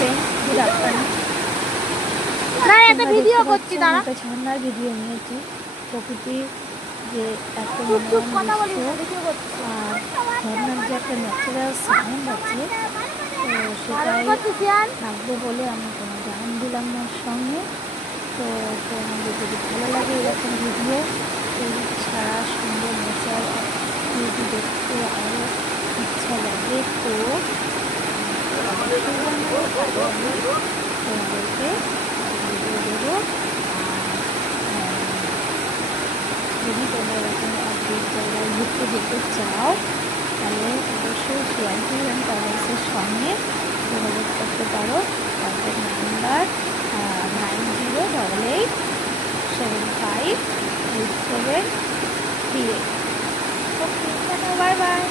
Friend, good afternoon. একটা video করছি, দাঁড়া। একটা ঝর্ণার ভিডিও নিয়েছি। প্রকৃতির যে এত চুপ কথা বলি, দৃশ্য ভিডিও করছি। আর ঝর্ণার যে একটা ন্যাচারাল সাউন্ড আছে, তো সেটাই থাকবো বলে আমি কোনো গান দিলাম না সঙ্গে। তো তোমাদের যদি ভালো লাগে এরকম ভিডিও, এই ছাড়া সুন্দর নেচার বিউটি দেখতে আরও ইচ্ছা লাগে, তো তোমাদেরকে ভিডিও দেবো। আর যদি তোমরা এরকম আপডেট জায়গায় ঘুরতে যেতে চাও, তাহলে অবশ্যই শেয়ার করবেন কমেন্টসের সঙ্গে যোগাযোগ করতে পারো। Contact number 9088758738। ওকে, বাই বাই।